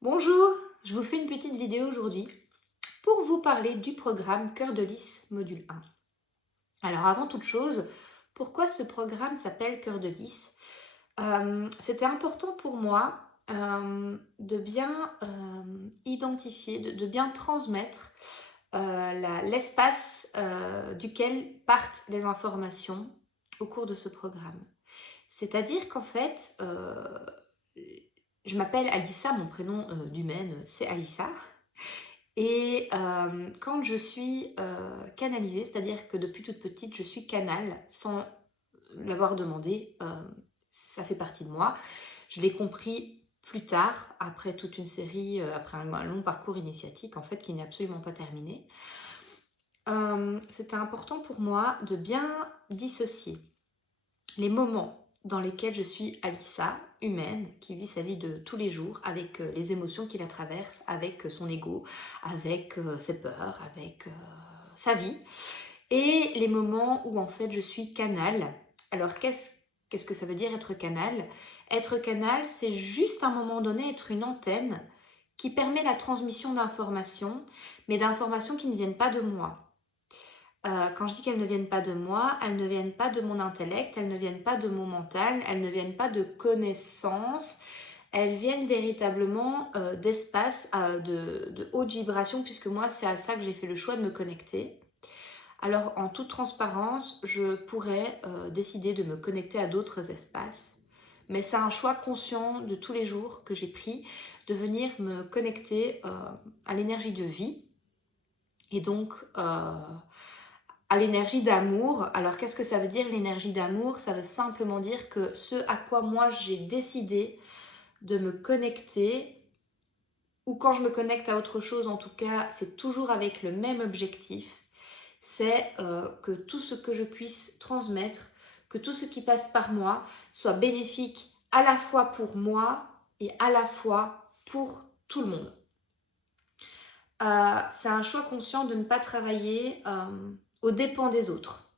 Bonjour, je vous fais une petite vidéo aujourd'hui pour vous parler du programme Cœur de Lys module 1. Alors avant toute chose, pourquoi ce programme s'appelle Cœur de Lys? C'était important pour moi de bien identifier, de bien transmettre l'espace duquel partent les informations au cours de ce programme. C'est-à-dire qu'en fait, je m'appelle Alissa, mon prénom d'humaine c'est Alissa. Et quand je suis canalisée, c'est-à-dire que depuis toute petite, je suis canal sans l'avoir demandé, ça fait partie de moi. Je l'ai compris plus tard, après toute une série, après un long parcours initiatique en fait qui n'est absolument pas terminé. C'était important pour moi de bien dissocier les moments dans lesquels je suis Alissa, humaine, qui vit sa vie de tous les jours, avec les émotions qui la traversent, avec son ego, avec ses peurs, avec sa vie, et les moments où en fait je suis canal. Alors qu'est-ce que ça veut dire être canal? Être canal, c'est juste à un moment donné être une antenne qui permet la transmission d'informations, mais d'informations qui ne viennent pas de moi. Quand je dis qu'elles ne viennent pas de moi, elles ne viennent pas de mon intellect, elles ne viennent pas de mon mental, elles ne viennent pas de connaissances, elles viennent véritablement d'espace de haute vibration, puisque moi, c'est à ça que j'ai fait le choix de me connecter. Alors, en toute transparence, je pourrais décider de me connecter à d'autres espaces, mais c'est un choix conscient de tous les jours que j'ai pris, de venir me connecter à l'énergie de vie, et donc à l'énergie d'amour. Alors qu'est-ce que ça veut dire l'énergie d'amour? Ça veut simplement dire que ce à quoi moi j'ai décidé de me connecter, ou quand je me connecte à autre chose en tout cas, c'est toujours avec le même objectif, c'est que tout ce que je puisse transmettre, que tout ce qui passe par moi soit bénéfique à la fois pour moi et à la fois pour tout le monde. C'est un choix conscient de ne pas travailler aux dépens des autres.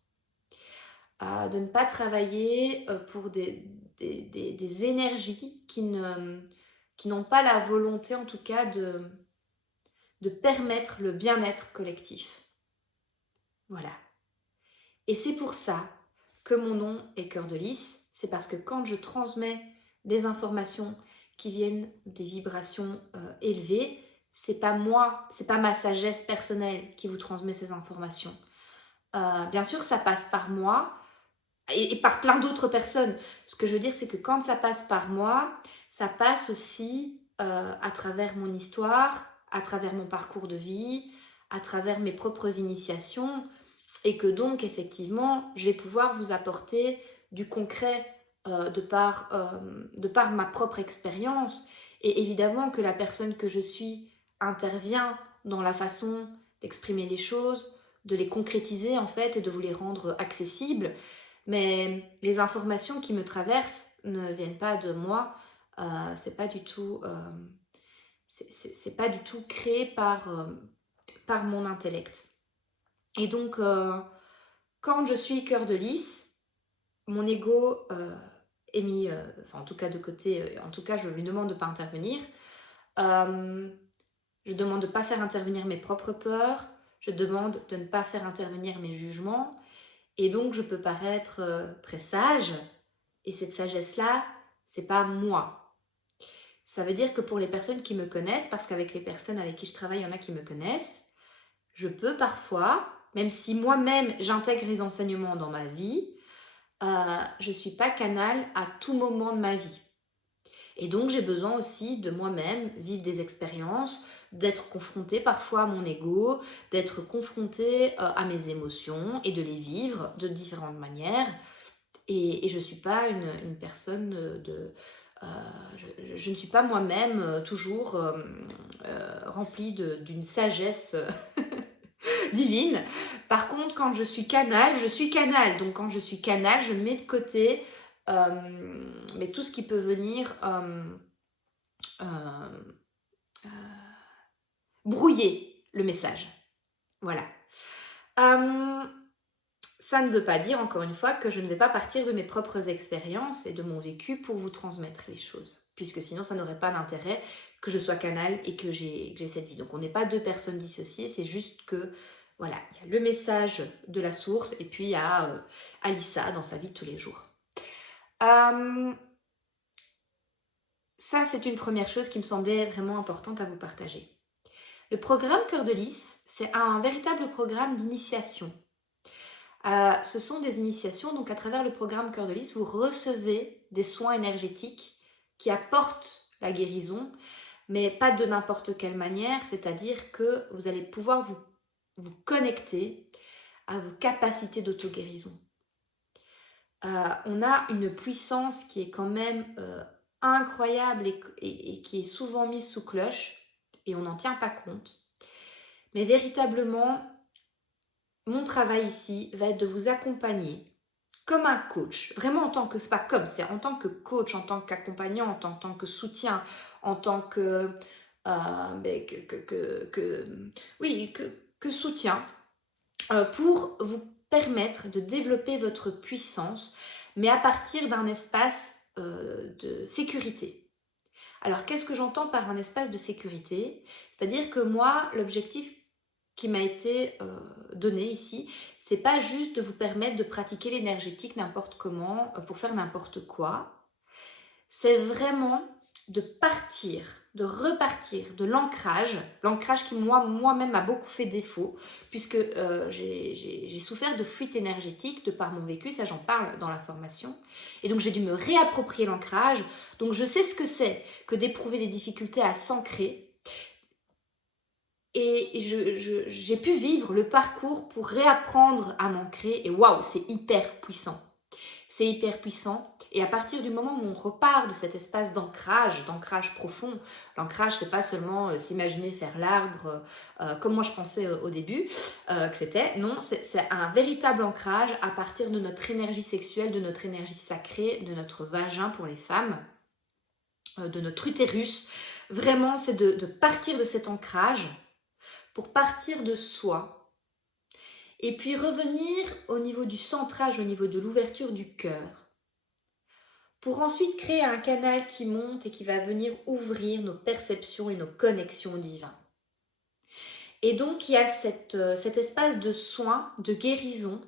De ne pas travailler pour des énergies qui n'ont pas la volonté en tout cas de permettre le bien-être collectif. Voilà. Et c'est pour ça que mon nom est Cœur de Lys. C'est parce que quand je transmets des informations qui viennent des vibrations élevées, c'est pas moi, c'est pas ma sagesse personnelle qui vous transmet ces informations. Bien sûr, ça passe par moi, et par plein d'autres personnes. Ce que je veux dire, c'est que quand ça passe par moi, ça passe aussi à travers mon histoire, à travers mon parcours de vie, à travers mes propres initiations, et que donc, effectivement, je vais pouvoir vous apporter du concret de par ma propre expérience. Et évidemment que la personne que je suis intervient dans la façon d'exprimer les choses, de les concrétiser en fait et de vous les rendre accessibles. Mais les informations qui me traversent ne viennent pas de moi. C'est pas du tout, c'est pas du tout créé par mon intellect. Et donc, quand je suis Cœur de Lys, mon ego est mis, enfin en tout cas de côté, en tout cas je lui demande de ne pas intervenir. Je demande de ne pas faire intervenir mes propres peurs, je demande de ne pas faire intervenir mes jugements, et donc je peux paraître très sage, et cette sagesse-là, c'est pas moi. Ça veut dire que pour les personnes qui me connaissent, parce qu'avec les personnes avec qui je travaille, il y en a qui me connaissent, je peux parfois, même si moi-même j'intègre les enseignements dans ma vie, je ne suis pas canal à tout moment de ma vie. Et donc j'ai besoin aussi de moi-même vivre des expériences, d'être confrontée parfois à mon ego, d'être confrontée à mes émotions et de les vivre de différentes manières. Et je ne suis pas une personne je ne suis pas moi-même toujours remplie d'une sagesse divine. Par contre, quand je suis canal, je suis canal. Donc quand je suis canal, je mets de côté mais tout ce qui peut venir euh, brouiller le message. Voilà. Euh, Ça ne veut pas dire, encore une fois, que je ne vais pas partir de mes propres expériences et de mon vécu pour vous transmettre les choses. puisque sinon ça n'aurait pas d'intérêt que je sois canal et que j'ai cette vie. Donc on n'est pas deux personnes dissociées, c'est juste que voilà, il y a le message de la source et puis il y a Alissa dans sa vie de tous les jours. Ça, c'est une première chose qui me semblait vraiment importante à vous partager. Le programme Cœur de Lys, c'est un véritable programme d'initiation. Ce sont des initiations, donc à travers le programme Cœur de Lys, vous recevez des soins énergétiques qui apportent la guérison, mais pas de n'importe quelle manière, c'est-à-dire que vous allez pouvoir vous connecter à vos capacités d'auto-guérison. On a une puissance qui est quand même incroyable et qui est souvent mise sous cloche, et on n'en tient pas compte. Mais véritablement, mon travail ici va être de vous accompagner comme un coach, vraiment en tant que, c'est pas comme, c'est en tant que coach, en tant qu'accompagnant, en tant que soutien, en tant que, soutien, pour vous permettre de développer votre puissance, mais à partir d'un espace de sécurité. Alors, qu'est-ce que j'entends par un espace de sécurité? C'est-à-dire que moi, l'objectif qui m'a été donné ici, c'est pas juste de vous permettre de pratiquer l'énergétique n'importe comment, pour faire n'importe quoi. C'est vraiment de partir, de repartir de l'ancrage qui moi-même a beaucoup fait défaut, puisque j'ai souffert de fuite énergétique de par mon vécu, ça j'en parle dans la formation, et donc j'ai dû me réapproprier l'ancrage, donc je sais ce que c'est que d'éprouver des difficultés à s'ancrer, et j'ai pu vivre le parcours pour réapprendre à m'ancrer, et waouh, c'est hyper puissant. C'est hyper puissant. Et à partir du moment où on repart de cet espace d'ancrage profond, l'ancrage, c'est pas seulement s'imaginer faire l'arbre, comme moi je pensais au début que c'était. Non, c'est un véritable ancrage à partir de notre énergie sexuelle, de notre énergie sacrée, de notre vagin pour les femmes, de notre utérus. Vraiment, c'est de partir de cet ancrage pour partir de soi. Et puis revenir au niveau du centrage, au niveau de l'ouverture du cœur, pour ensuite créer un canal qui monte et qui va venir ouvrir nos perceptions et nos connexions au divin. Et donc, il y a cet espace de soin, de guérison,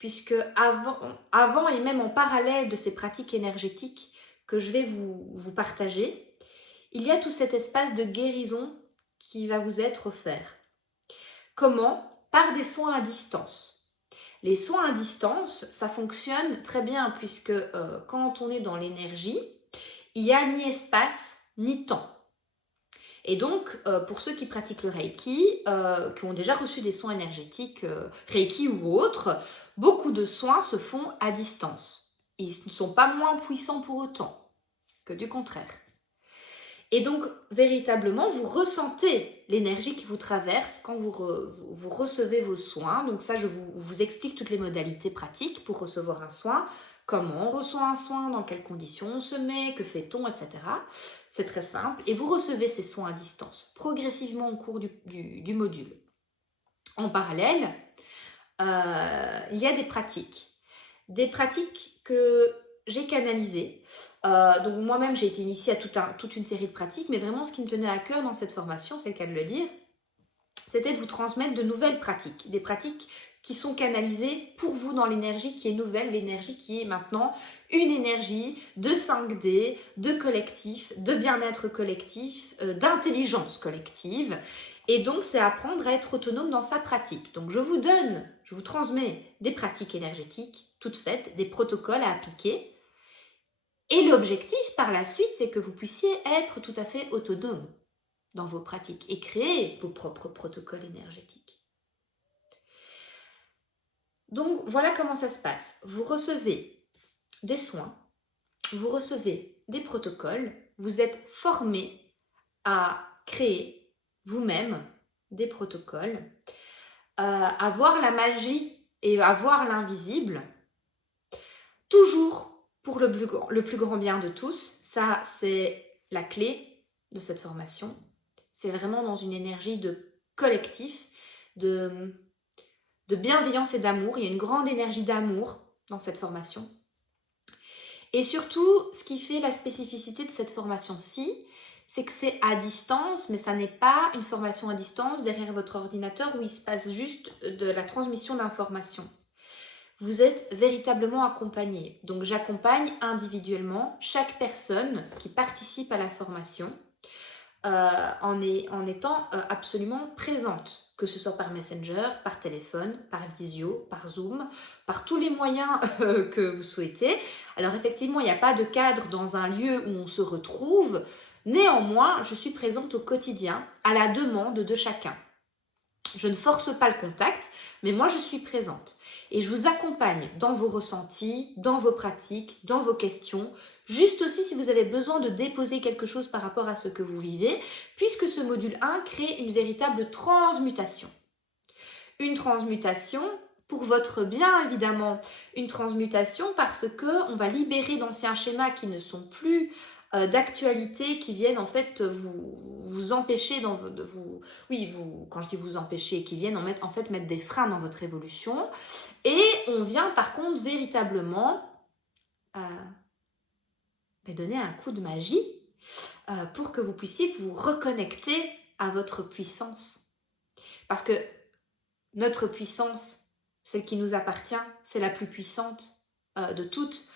puisque avant et même en parallèle de ces pratiques énergétiques que je vais vous partager, il y a tout cet espace de guérison qui va vous être offert. Comment? Par des soins à distance. Les soins à distance, ça fonctionne très bien puisque quand on est dans l'énergie, il n'y a ni espace ni temps. Et donc, pour ceux qui pratiquent le Reiki, qui ont déjà reçu des soins énergétiques, Reiki ou autres, beaucoup de soins se font à distance. Ils ne sont pas moins puissants pour autant, que du contraire. Et donc, véritablement, vous ressentez l'énergie qui vous traverse quand vous recevez vos soins. Donc ça, je vous explique toutes les modalités pratiques pour recevoir un soin. Comment on reçoit un soin, dans quelles conditions on se met, que fait-on, etc. C'est très simple. Et vous recevez ces soins à distance, progressivement au cours du module. En parallèle, il y a des pratiques. Des pratiques que j'ai canalisées. Donc moi-même, j'ai été initiée à toute une série de pratiques, mais vraiment, ce qui me tenait à cœur dans cette formation, c'est le cas de le dire, c'était de vous transmettre de nouvelles pratiques, des pratiques qui sont canalisées pour vous dans l'énergie qui est nouvelle, l'énergie qui est maintenant une énergie de 5D, de collectif, de bien-être collectif, d'intelligence collective. Et donc, c'est apprendre à être autonome dans sa pratique. Donc, je vous transmets des pratiques énergétiques toutes faites, des protocoles à appliquer. Et l'objectif par la suite, c'est que vous puissiez être tout à fait autonome dans vos pratiques et créer vos propres protocoles énergétiques. Donc, voilà comment ça se passe. Vous recevez des soins, vous recevez des protocoles, vous êtes formé à créer vous-même des protocoles, à voir la magie et à voir l'invisible, toujours pour le plus grand bien de tous. Ça, c'est la clé de cette formation. C'est vraiment dans une énergie de collectif, de bienveillance et d'amour. Il y a une grande énergie d'amour dans cette formation. Et surtout, ce qui fait la spécificité de cette formation-ci, c'est que c'est à distance, mais ça n'est pas une formation à distance derrière votre ordinateur où il se passe juste de la transmission d'informations. Vous êtes véritablement accompagné. Donc j'accompagne individuellement chaque personne qui participe à la formation en étant absolument présente, que ce soit par Messenger, par téléphone, par visio, par Zoom, par tous les moyens que vous souhaitez. Alors effectivement, il n'y a pas de cadre dans un lieu où on se retrouve. Néanmoins, je suis présente au quotidien à la demande de chacun. Je ne force pas le contact, mais moi je suis présente. Et je vous accompagne dans vos ressentis, dans vos pratiques, dans vos questions, juste aussi si vous avez besoin de déposer quelque chose par rapport à ce que vous vivez, puisque ce module 1 crée une véritable transmutation. Une transmutation pour votre bien évidemment, une transmutation parce que on va libérer d'anciens schémas qui ne sont plus d'actualité, qui viennent en fait vous empêcher de vous, oui, quand je dis vous empêcher, qui viennent en fait mettre des freins dans votre évolution. Et on vient par contre véritablement donner un coup de magie pour que vous puissiez vous reconnecter à votre puissance. Parce que notre puissance, celle qui nous appartient, c'est la plus puissante de toutes.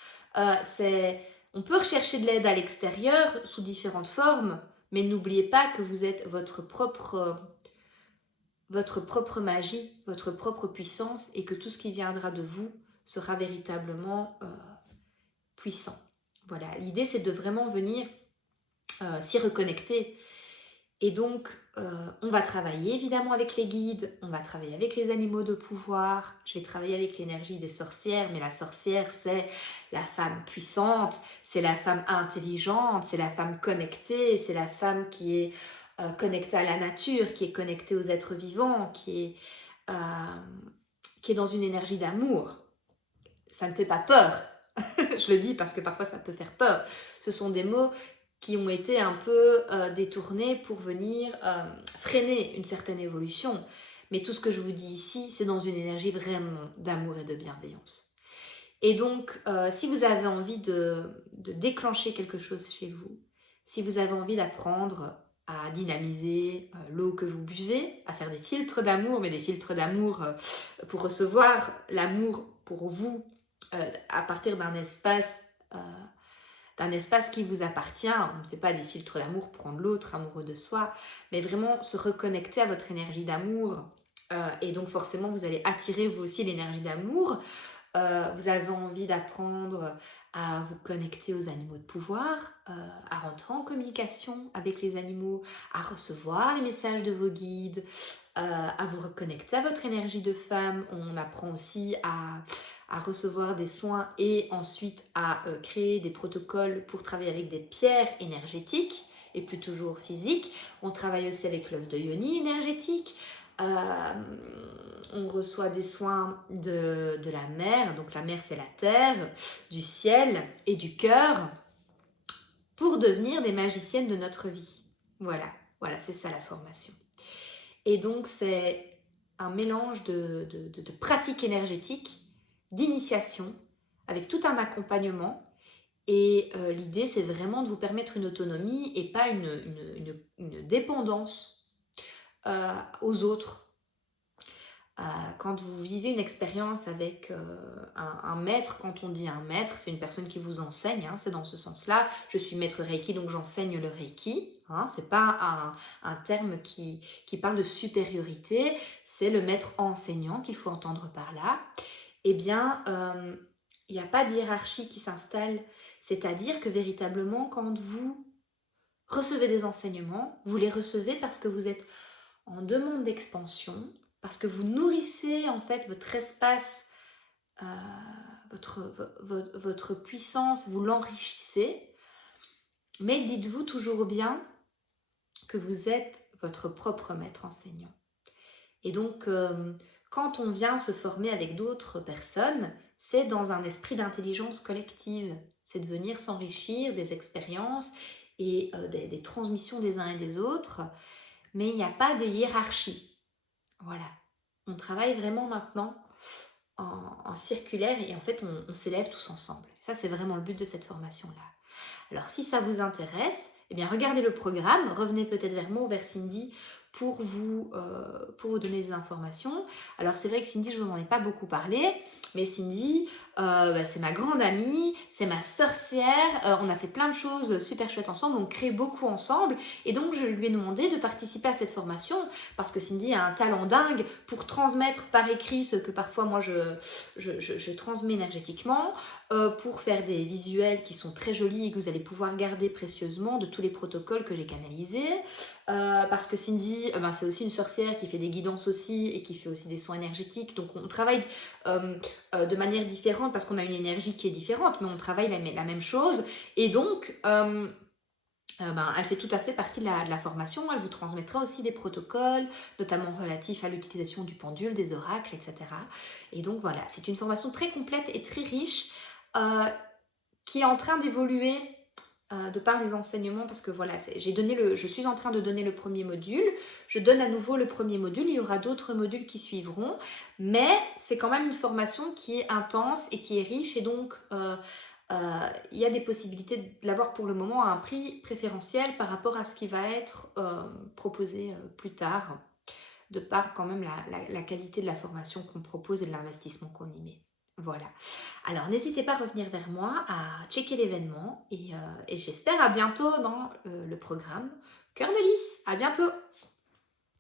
On peut rechercher de l'aide à l'extérieur sous différentes formes, mais n'oubliez pas que vous êtes votre propre magie, votre propre puissance, et que tout ce qui viendra de vous sera véritablement puissant. Voilà, l'idée c'est de vraiment venir s'y reconnecter. Et donc, on va travailler évidemment avec les guides, on va travailler avec les animaux de pouvoir, je vais travailler avec l'énergie des sorcières, mais la sorcière, c'est la femme puissante, c'est la femme intelligente, c'est la femme connectée, c'est la femme qui est connectée à la nature, qui est connectée aux êtres vivants, qui est dans une énergie d'amour. Ça ne fait pas peur, je le dis parce que parfois ça peut faire peur. Ce sont des mots qui ont été un peu détournés pour venir freiner une certaine évolution. Mais tout ce que je vous dis ici, c'est dans une énergie vraiment d'amour et de bienveillance. Et donc, si vous avez envie de déclencher quelque chose chez vous, si vous avez envie d'apprendre à dynamiser l'eau que vous buvez, à faire des filtres d'amour, mais des filtres d'amour pour recevoir l'amour pour vous à partir d'un espace qui vous appartient. On ne fait pas des filtres d'amour pour rendre l'autre amoureux de soi, mais vraiment se reconnecter à votre énergie d'amour. Et donc forcément, vous allez attirer vous aussi l'énergie d'amour. Vous avez envie d'apprendre à vous connecter aux animaux de pouvoir, à rentrer en communication avec les animaux, à recevoir les messages de vos guides, à vous reconnecter à votre énergie de femme. On apprend aussi à recevoir des soins et ensuite à créer des protocoles pour travailler avec des pierres énergétiques et plus toujours physiques. On travaille aussi avec l'œuf de Yoni énergétique. On reçoit des soins de la mer, donc la mer c'est la terre, du ciel et du cœur, pour devenir des magiciennes de notre vie. Voilà, c'est ça la formation. Et donc c'est un mélange de pratiques énergétiques, d'initiation, avec tout un accompagnement. Et l'idée c'est vraiment de vous permettre une autonomie et pas une dépendance aux autres. Quand vous vivez une expérience avec un maître, quand on dit un maître, c'est une personne qui vous enseigne, hein, c'est dans ce sens-là. Je suis maître Reiki, donc j'enseigne le Reiki. Hein, c'est pas un terme qui parle de supériorité, c'est le maître enseignant qu'il faut entendre par là. Eh bien, il n'y a pas de hiérarchie qui s'installe, c'est-à-dire que véritablement, quand vous recevez des enseignements, vous les recevez parce que vous êtes en demande d'expansion, parce que vous nourrissez en fait votre espace, votre puissance, vous l'enrichissez, mais dites-vous toujours bien que vous êtes votre propre maître enseignant. Et donc, quand on vient se former avec d'autres personnes, c'est dans un esprit d'intelligence collective, c'est de venir s'enrichir des expériences et des transmissions des uns et des autres, mais il n'y a pas de hiérarchie. Voilà. On travaille vraiment maintenant en circulaire et en fait on s'élève tous ensemble. Ça, c'est vraiment le but de cette formation-là. Alors, si ça vous intéresse, eh bien, regardez le programme, revenez peut-être vers moi ou vers Cindy pour vous donner des informations. Alors, c'est vrai que Cindy, je vous en ai pas beaucoup parlé, mais Cindy, c'est ma grande amie, c'est ma sorcière, on a fait plein de choses super chouettes ensemble, on crée beaucoup ensemble, et donc je lui ai demandé de participer à cette formation, parce que Cindy a un talent dingue pour transmettre par écrit ce que parfois moi je transmets énergétiquement, pour faire des visuels qui sont très jolis et que vous allez pouvoir garder précieusement de tous les protocoles que j'ai canalisés. Parce que Cindy, c'est aussi une sorcière qui fait des guidances aussi et qui fait aussi des soins énergétiques. Donc on travaille de manière différente parce qu'on a une énergie qui est différente, mais on travaille la même chose. Et donc, elle fait tout à fait partie de la formation. Elle vous transmettra aussi des protocoles, notamment relatifs à l'utilisation du pendule, des oracles, etc. Et donc voilà, c'est une formation très complète et très riche euh, qui est en train d'évoluer de par les enseignements, parce que voilà, je suis en train de donner le premier module, je donne à nouveau le premier module, il y aura d'autres modules qui suivront, mais c'est quand même une formation qui est intense et qui est riche, et donc il y a des possibilités de l'avoir pour le moment à un prix préférentiel par rapport à ce qui va être proposé plus tard, de par quand même la qualité de la formation qu'on propose et de l'investissement qu'on y met. Voilà. Alors, n'hésitez pas à revenir vers moi, à checker l'événement et j'espère à bientôt dans le programme Cœur de Lys. À bientôt!